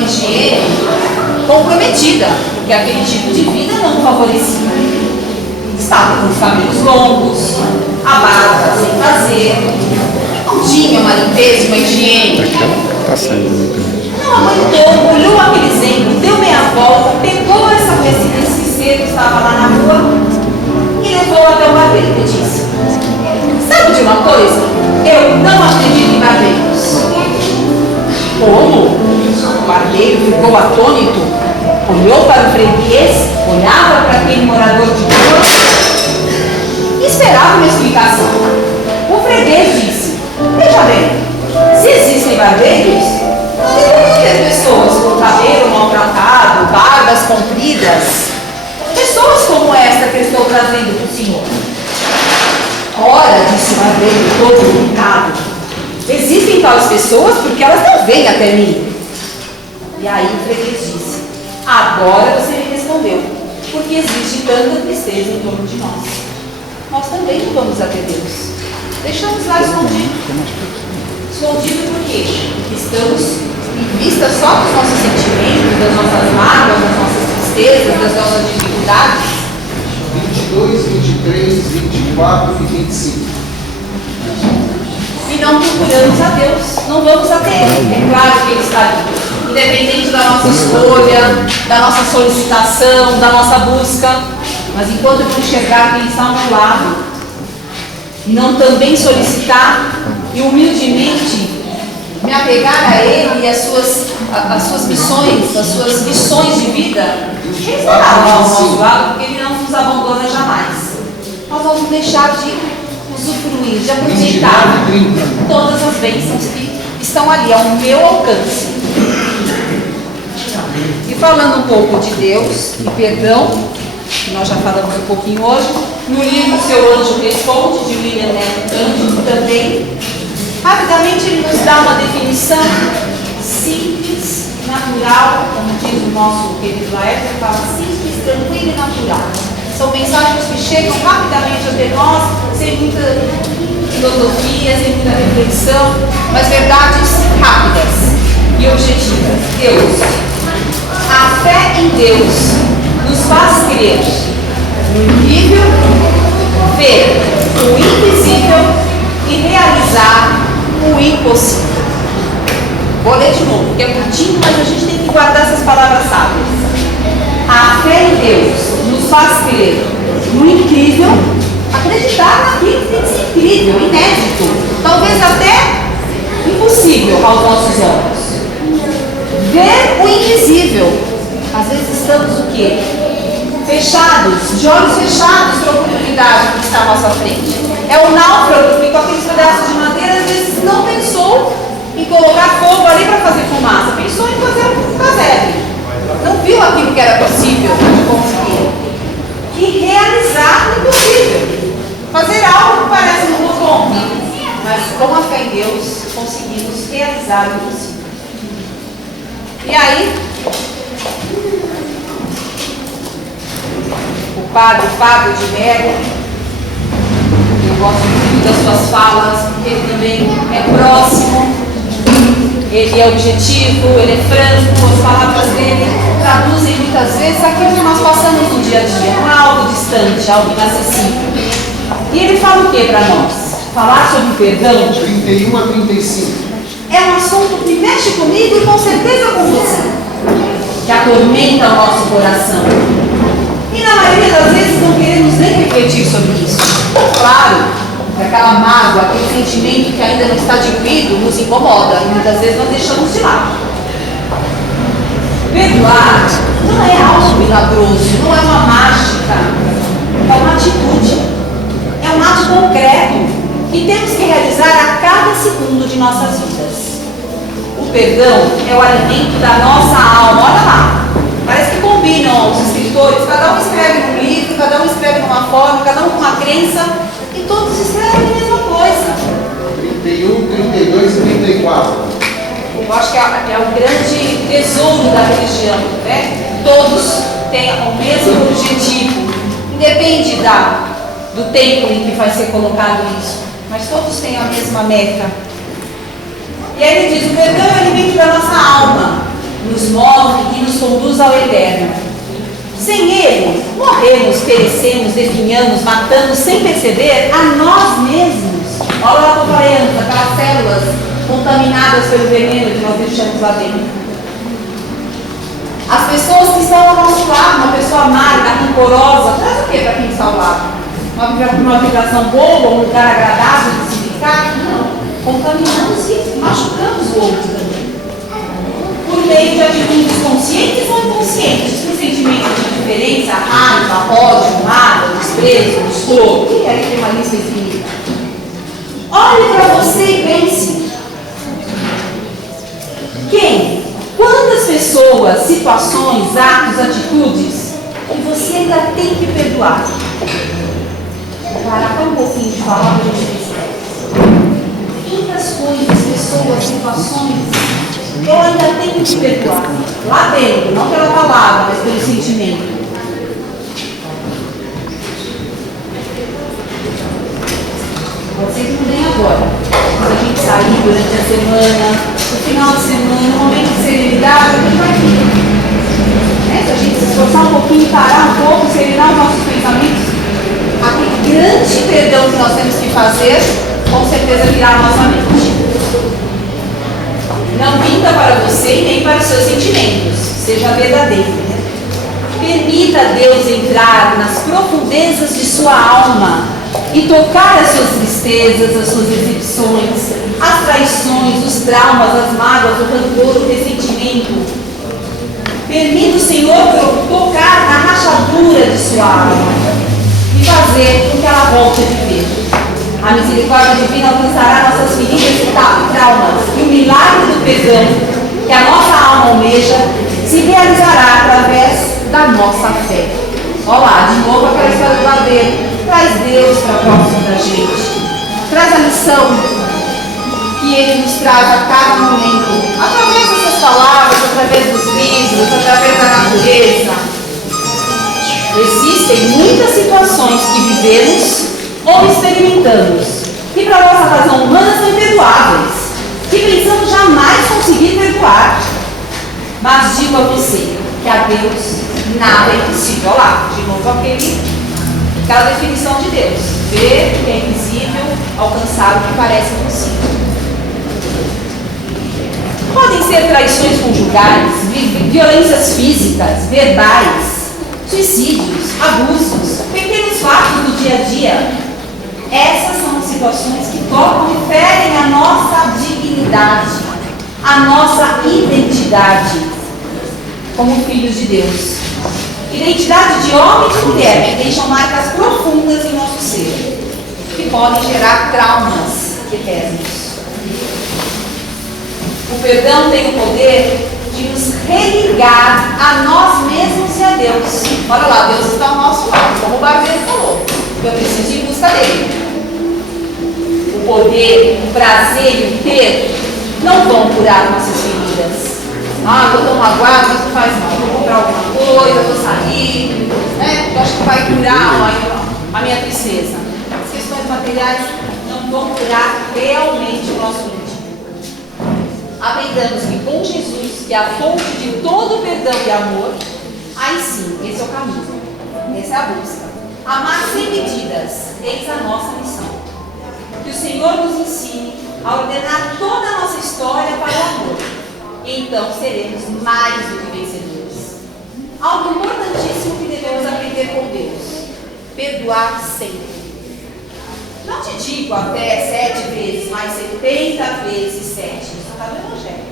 uma higiene comprometida, porque aquele tipo de vida não o favorecia. Estava com os cabelos longos, a barba sem fazer, não tinha uma limpeza, uma higiene. Não aguentou, olhou aquele exemplo, deu meia volta, pegou esse ser que estava lá na rua e levou até o barbeiro e disse: sabe de uma coisa? Eu não acredito em barbeiros. Como? O barbeiro ficou atônito, olhou para o freguês, olhava para aquele morador de rua e esperava uma explicação. O freguês disse: veja bem, se existem barbeiros, não deveriam ter pessoas com cabelo maltratado, barbas compridas, pessoas como esta que eu estou trazendo para o senhor. Ora, disse o barbeiro todo brincado, existem tais pessoas porque elas não vêm até mim. E aí o freguês disse: agora você me respondeu, porque existe tanta tristeza em torno de nós. Nós também não vamos até Deus. Deixamos lá escondido. Escondido por quê? Porque estamos em vista só dos nossos sentimentos, das nossas mágoas, das nossas tristezas, das nossas dificuldades. 22, 23, 24 e 25. E não procuramos a Deus, não vamos até Ele. É claro que Ele está ali, independente da nossa escolha, da nossa solicitação, da nossa busca. Mas enquanto eu não enxergar que Ele está ao meu lado, e não também solicitar e humildemente me apegar a Ele e as suas missões, as suas lições de vida, Ele estará ao nosso lado, porque Ele não nos abandona jamais. Nós vamos deixar de usufruir, de aproveitar todas as bênçãos que estão ali ao meu alcance. E falando um pouco de Deus e perdão, que nós já falamos um pouquinho hoje, no livro Seu Anjo Responde, de William Neff também, rapidamente ele nos dá uma definição simples, natural, como diz o nosso querido Laércio, ele fala simples, tranquilo e natural. São mensagens que chegam rapidamente até nós, sem muita filosofia, sem muita reflexão, mas verdades rápidas e objetivas. Deus. A fé em Deus nos faz crer no incrível, ver o invisível e realizar o impossível. Vou ler de novo, porque é curtinho, mas a gente tem que guardar essas palavras sábias. A fé em Deus nos faz crer no incrível, acreditar naquilo que tem que ser incrível, inédito, talvez até impossível aos nossos olhos. Ver o invisível. Às vezes estamos o quê? Fechados, de olhos fechados para a oportunidade que está à nossa frente. É o náufrago que com aqueles pedaços de madeira às vezes não pensou em colocar fogo ali para fazer fumaça, pensou em fazer um casebre. Não viu aquilo que era possível de conseguir. E realizar o impossível. Fazer algo que parece muito bom, mas com a fé em Deus conseguimos realizar o impossível. E aí, o padre Fábio de Mello, eu gosto muito das suas falas, porque ele também é próximo, ele é objetivo, ele é franco, as palavras dele traduzem muitas vezes aquilo que nós passamos no dia a dia, não é algo distante, algo inacessível. E ele fala o que para nós? Falar sobre perdão? 31 a 35. É um assunto que mexe comigo e com certeza com você, que atormenta o nosso coração. E na maioria das vezes não queremos nem refletir sobre isso. Claro que aquela mágoa, aquele sentimento que ainda não está diluído nos incomoda e muitas vezes nós deixamos de lado. Perdoar não é algo milagroso, não é uma mágica, é uma atitude, é um ato concreto que temos que realizar a cada segundo de nossas vidas. O perdão é o alimento da nossa alma. Olha lá, parece que combinam os escritores, cada um escreve num livro, cada um escreve numa forma, cada um com uma crença, e todos escrevem a mesma coisa. 31, 32 e 34. Eu acho que é o grande tesouro da religião, né? Todos têm o mesmo objetivo, independe do tempo em que vai ser colocado isso, mas todos têm a mesma meta. E aí ele diz: o perdão é o alimento da nossa alma, nos ao Eterno. Sem Ele, morremos, perecemos, definhamos, matamos sem perceber a nós mesmos. Olha lá, estou falando, aquelas células contaminadas pelo veneno que nós deixamos lá dentro. As pessoas que estão ao nosso lado, uma pessoa amarga, rancorosa, traz o que para quem está ao lado? Uma vibração boa, um lugar agradável de se ficar? Não. Contaminamos e machucamos o outro também. Por meio de atitudes conscientes ou inconscientes, por sentimentos de indiferença, raiva, ódio, mágoa, desprezo, desgosto. E aí tem uma lista infinita. Olhe para você e pense. Quem? Quantas pessoas, situações, atos, atitudes que você ainda tem que perdoar? Vou parar até um pouquinho de falar para a gente ver. Quantas coisas, pessoas, situações eu ainda tenho que perdoar? Lá dentro, não pela palavra, mas pelo sentimento. Vocês não vêm agora. Quando a gente sair durante a semana, no final de semana, no momento de serenidade, a gente vai vir. Se a gente se esforçar um pouquinho, parar um pouco, serenar os nossos pensamentos, aquele grande perdão que nós temos que fazer, com certeza virá a nossa mente. Não minta para você e nem para os seus sentimentos. Seja verdadeiro. Permita Deus entrar nas profundezas de sua alma e tocar as suas tristezas, as suas decepções, as traições, os traumas, as mágoas, o rancor, o ressentimento. Permita o Senhor tocar na rachadura de sua alma e fazer com que ela volte a viver. A misericórdia divina alcançará nossas feridas e traumas, e o milagre do perdão que a nossa alma almeja se realizará através da nossa fé. Olha lá, de novo aquela história do ladeiro. Traz Deus para próximo da gente. Traz a lição que Ele nos traz a cada momento, através dessas palavras, através dos livros, através da natureza. Existem muitas situações que vivemos ou experimentamos, que para a nossa razão humana são imperdoáveis, que pensamos jamais conseguir perdoar. Mas digo a você que a Deus nada é impossível. Olha lá, de novo aquela definição de Deus: ver o que é invisível, alcançar o que parece impossível. Podem ser traições conjugais, violências físicas, verbais, suicídios, abusos, pequenos fatos do dia a dia. Essas são situações que tocam e ferem a nossa dignidade, a nossa identidade como filhos de Deus. Identidade de homem e de mulher que deixam marcas profundas em nosso ser, que podem gerar traumas eternos. O perdão tem o poder de nos religar a nós mesmos e a Deus. Olha lá, Deus está ao nosso lado, como o barbeiro falou. Eu preciso ir em busca dele. O poder, o prazer e o ter não vão curar nossas feridas. Eu estou magoado, mas não faz mal. Vou comprar alguma coisa, vou sair. Eu acho que vai curar a minha tristeza. As questões materiais não vão curar realmente o nosso íntimo. Aprendamos que com Jesus, que é a fonte de todo perdão e amor, aí sim, esse é o caminho. Essa é a busca. Amar sem medidas, eis a nossa missão. Que o Senhor nos ensine a ordenar toda a nossa história para o amor. Então seremos mais do que vencedores. Algo importantíssimo que devemos aprender com Deus: perdoar sempre. Não te digo até 7 vezes, mas 70 vezes 7. Isso está no Evangelho.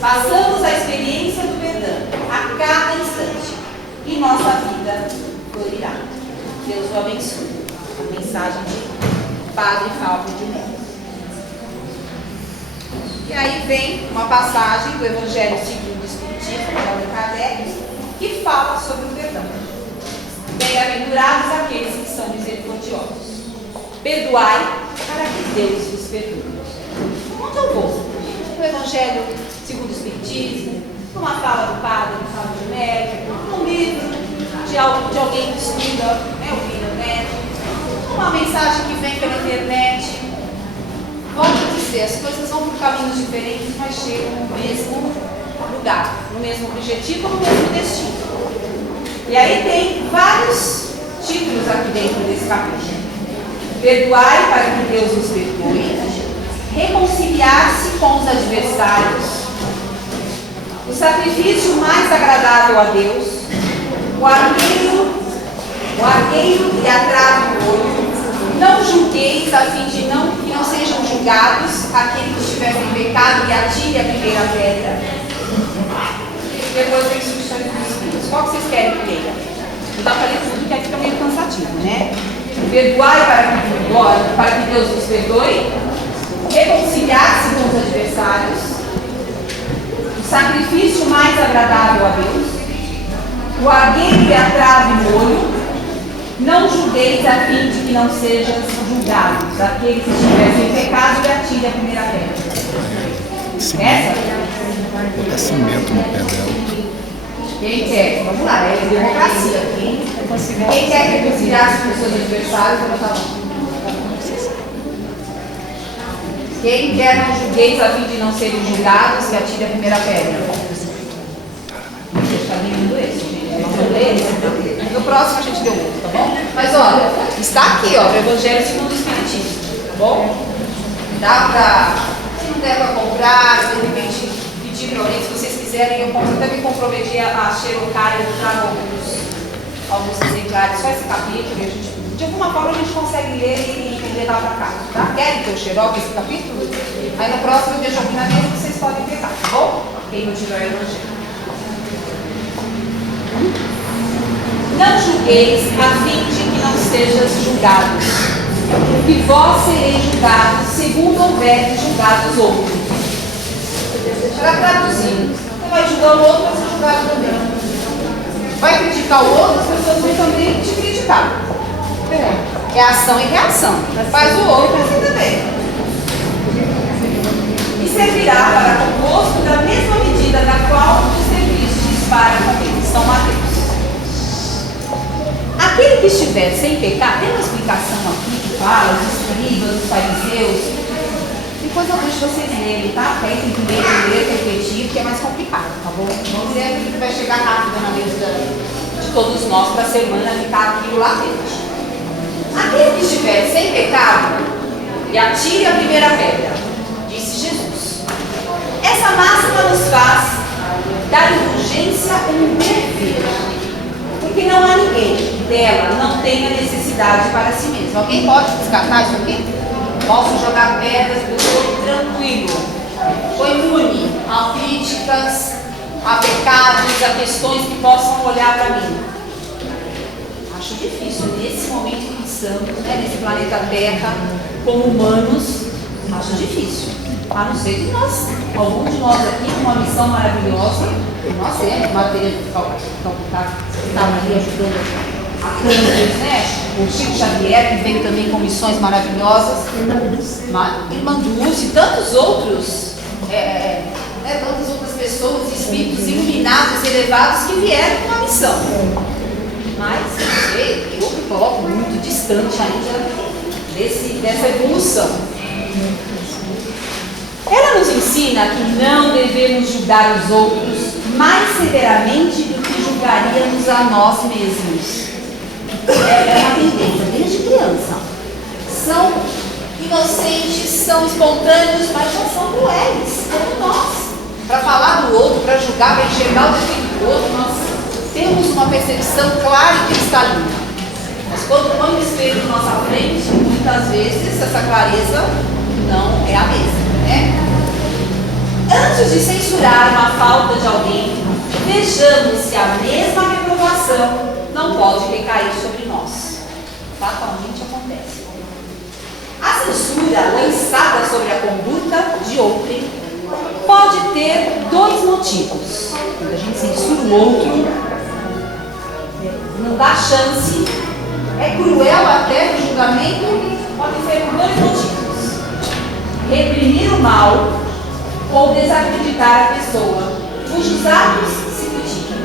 Façamos a experiência do perdão a cada instante e nossa vida florirá. Deus o abençoe. A mensagem de Padre Fábio de Mello. E aí vem uma passagem do Evangelho segundo o Espiritismo, de Allan Kardec, que fala sobre o perdão. Bem-aventurados aqueles que são misericordiosos. Perdoai para que Deus vos perdoe. Onde eu vou? No Evangelho segundo o Espiritismo, numa fala do Padre Fábio de Mello, num livro de alguém que estuda, ouvindo a internet, uma mensagem que vem pela internet. Volto a dizer, as coisas vão por caminhos diferentes, mas chegam no mesmo lugar, no mesmo mesmo objetivo, no mesmo destino. E aí tem vários títulos aqui dentro desse capítulo. Perdoai para que Deus os perdoe, reconciliar-se com os adversários, o sacrifício mais agradável a Deus, o argueiro e a trave do olho. Não julgueis a fim de que não sejam julgados aquele que estiver em pecado e atire a primeira pedra. Depois tem instruções dos Espíritos. Qual que vocês querem que leia? Não dá para ler tudo, que fica meio cansativo, né? Perdoai para que Deus nos perdoe, reconciliar-se com os adversários, o sacrifício mais agradável a Deus, o argueiro e a trave molho. Não julgueis a fim de que não sejam julgados aqueles que estivessem em pecado e atire a primeira pedra. Essa? Botar cimento no pé dela. Quem quer? Vamos lá, é democracia aqui. Quem quer reconciliar-se com seus adversários, levanta a mão. Quem quer não julgueis a fim de não serem julgados e atire a primeira pedra. Está lindo esse, gente. No próximo a gente deu outro, tá bom? Mas olha, está aqui, ó, o Evangelho segundo o Espiritismo, tá bom? Dá pra, se não der para comprar, de repente pedir para alguém, se vocês quiserem, eu posso até me comprometer a xerocar e trago alguns exemplares, só esse capítulo, e a gente, de alguma forma a gente consegue ler e levar para casa, tá? Querem que eu xeroque esse capítulo? Aí no próximo eu deixo aqui na mesa que vocês podem pegar, tá bom? Quem não tiver o Evangelho. Não julgueis a fim de que não sejais julgados, e vós sereis julgados segundo houver julgado os outros. Para traduzir, você vai julgar o outro, vai ser julgado também. Vai criticar o outro, as pessoas vão também te criticar. É ação e reação. Faz o outro, você também. E servirá para convosco da mesma medida da qual vos servistes para com eles. São Mateus. Aquele que estiver sem pecar, tem uma explicação aqui que fala, os escribas, os fariseus. Depois eu deixo vocês lerem, tá? Porque aí tem que ler, refletir, porque é mais complicado, tá bom? Vamos ler que vai chegar rápido na mesa de todos nós para a semana ficar aquilo latente. Aquele que estiver sem pecado, e atire a primeira pedra, disse Jesus. Essa máxima nos faz dar indulgência como um dever, porque não há ninguém dela não tenha necessidade para si mesmo. Alguém pode descartar isso aqui? Posso jogar pedras, eu estou tranquilo. Estou imune a críticas, a pecados, a questões que possam olhar para mim. Acho difícil, nesse momento que estamos, né, nesse planeta Terra, como humanos, acho difícil. A não ser que nós, alguns de nós aqui, com uma missão maravilhosa, nós temos, Matheus estava ali ajudando a tantos, né? O Chico Xavier, que veio também com missões maravilhosas, Irmã Dulce, tantos outros, tantas outras pessoas, espíritos iluminados, elevados, que vieram com uma missão. Mas, não sei, eu me coloco muito distante ainda dessa evolução. Ela nos ensina que não devemos julgar os outros mais severamente do que julgaríamos a nós mesmos. É uma tendência desde criança. São inocentes, são espontâneos, mas não são cruéis, como nós. Para falar do outro, para julgar, para enxergar o defeito do outro, nós temos uma percepção clara e cristalina. Mas quando põe o espelho na nossa frente, muitas vezes essa clareza não é a mesma. Antes de censurar uma falta de alguém, vejamos se a mesma reprovação não pode recair sobre nós. Fatalmente acontece. A censura lançada sobre a conduta de outrem pode ter dois motivos. Quando a gente censura o outro, não dá chance, é cruel até no julgamento, pode ser por dois motivos. Reprimir o mal ou desacreditar a pessoa, cujos atos se criticam.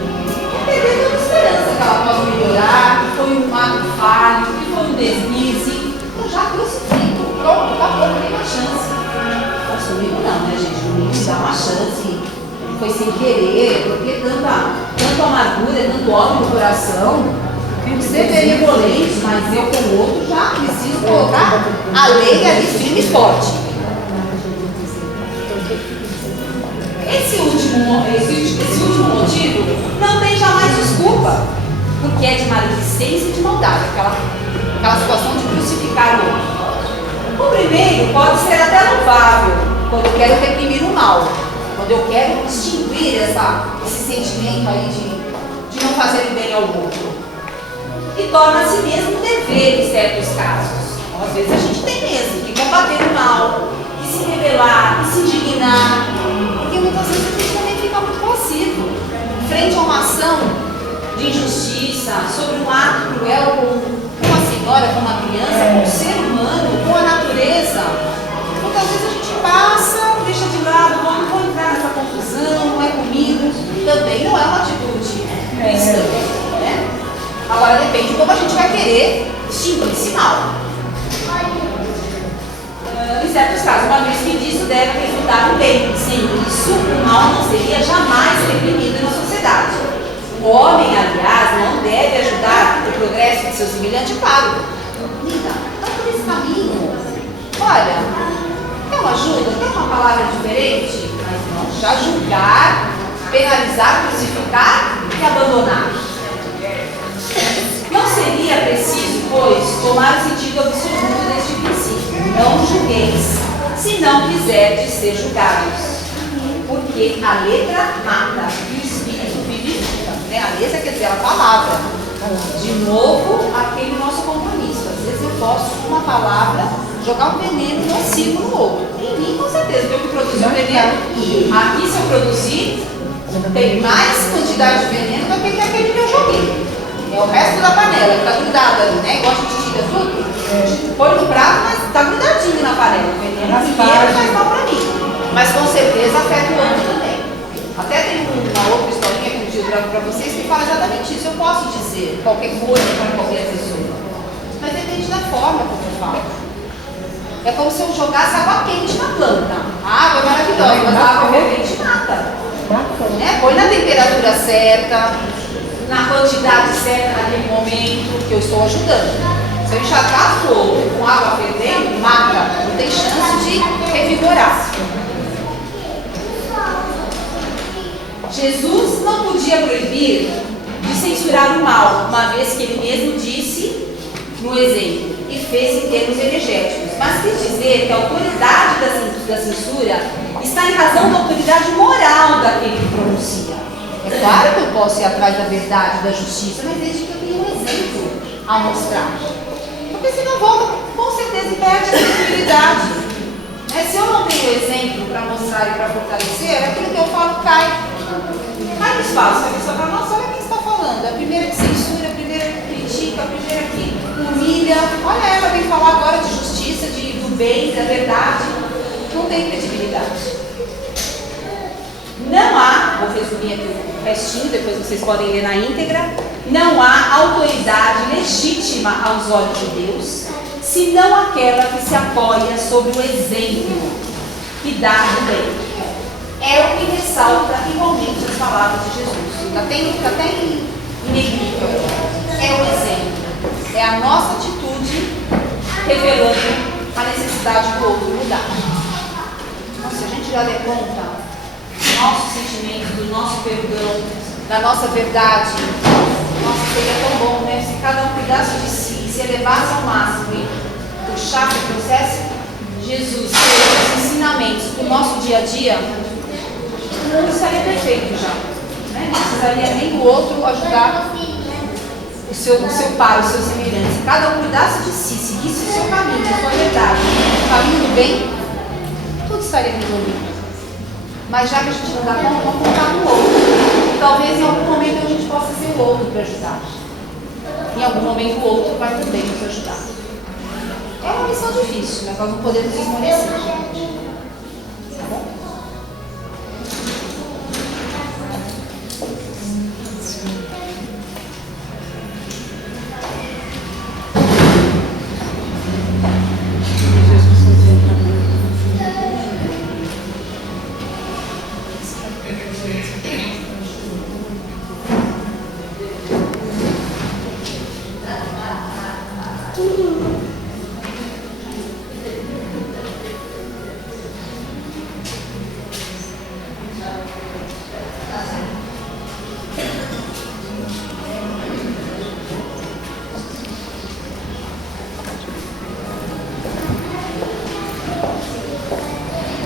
É perder toda esperança que ela possa melhorar, que foi um ato falho, que foi um deslize. Eu já crucifico, pronto, acabou, não tem uma chance. Mas comigo não, né, gente? Comigo dá uma chance. foi sem querer, porque tanta amargura, tanto ódio no coração. Ser benevolente, mas eu como outro já preciso colocar a lei ali firme e forte. Esse último motivo não tem jamais desculpa, porque é de maledicência e de maldade, aquela situação de crucificar o outro. O primeiro pode ser até louvável, quando eu quero reprimir o mal, quando eu quero extinguir esse sentimento aí de não fazer o bem ao outro. E torna a si mesmo um dever em certos casos. Então, às vezes a gente tem mesmo que combater o mal, que se rebelar, que se indignar, porque muitas vezes a gente também fica muito passivo frente a uma ação de injustiça, sobre um ato cruel com uma senhora, com uma criança, com um ser humano, com a natureza. Muitas vezes a gente passa, deixa de lado, não vou entrar nessa confusão, não é comigo. Também não é uma atitude cristã, né? Agora depende de como a gente vai querer extinguir esse mal. Em certos casos, uma vez que disso deve resultar no bem. Sem isso, o mal não seria jamais reprimido na sociedade. O homem, aliás, não deve ajudar o progresso de seu semelhante, claro. Linda, está por esse caminho. Olha, quer uma ajuda? Quer uma palavra diferente? Mas não, já julgar, penalizar, crucificar e abandonar. Não seria preciso, pois, tomar o sentido absoluto deste princípio. Não julgueis, se não quiserdes ser julgados. Porque a letra mata e o espírito vivifica. Né? A letra quer dizer a palavra. De novo, aquele nosso compromisso. Às vezes eu posso, com uma palavra, jogar um veneno nocivo no outro. Em mim, com certeza, eu que produzi um veneno. Aqui, se eu produzir, tem mais quantidade de veneno do que aquele que eu joguei. É o resto da panela que está grudado ali, né? Igual a gente tira tudo. A gente põe no prato, mas está grudadinho na panela. O veneno primeiro faz mal para mim. Mas com certeza afeta o outro também. Até tem uma outra historinha que um dia eu trago para vocês que fala exatamente isso. Eu posso dizer qualquer coisa para qualquer pessoa. Mas depende da forma como eu falo. É como se eu jogasse água quente na planta. A água é maravilhosa, mas a água fervente mata. Né? Põe na temperatura certa, na quantidade certa naquele momento que eu estou ajudando. Se eu encharcar fogo com água fervendo, mata, não tem chance de revigorar. Jesus não podia proibir de censurar o mal, uma vez que ele mesmo disse no exemplo, e fez em termos energéticos. Mas quis dizer que a autoridade da censura está em razão da autoridade moral daquele que pronuncia. É claro que eu posso ir atrás da verdade, da justiça, mas desde que eu tenha um exemplo a mostrar. Porque senão volta, com certeza, perde a credibilidade. Se eu não tenho exemplo para mostrar e para fortalecer, aquilo que eu falo cai. Cai no espaço. A pessoa fala, nossa, olha quem está falando. A primeira que censura, a primeira que critica, a primeira que humilha. Olha, ela vem falar agora de justiça, do bem, da verdade. Não tem credibilidade. Não há, vou resumir aqui o restinho, depois vocês podem ler na íntegra, não há autoridade legítima aos olhos de Deus, senão aquela que se apoia sobre o exemplo que dá do bem. É o que ressalta igualmente as palavras de Jesus. Está até em negrito. É o exemplo. É a nossa atitude revelando a necessidade do outro mudar. Então, se a gente já der conta do nosso sentimento, do nosso perdão, da nossa verdade, nossa, seria tão bom, né? Se cada um cuidasse de si, se elevasse ao máximo e puxasse o processo, Jesus, os ensinamentos do nosso dia a dia, o mundo estaria perfeito já. Né? Não precisaria nem do outro ajudar o seu par, o seu semelhante. Se cada um cuidasse de si, seguisse o seu caminho, a sua verdade, o caminho do bem, tudo estaria resolvido. Mas já que a gente não dá conta, vamos focar no outro. Talvez em algum momento a gente possa ser o outro para ajudar. Em algum momento o outro vai também nos ajudar. É uma missão difícil, mas nós não podemos esmorecer. Tá bom? Tudo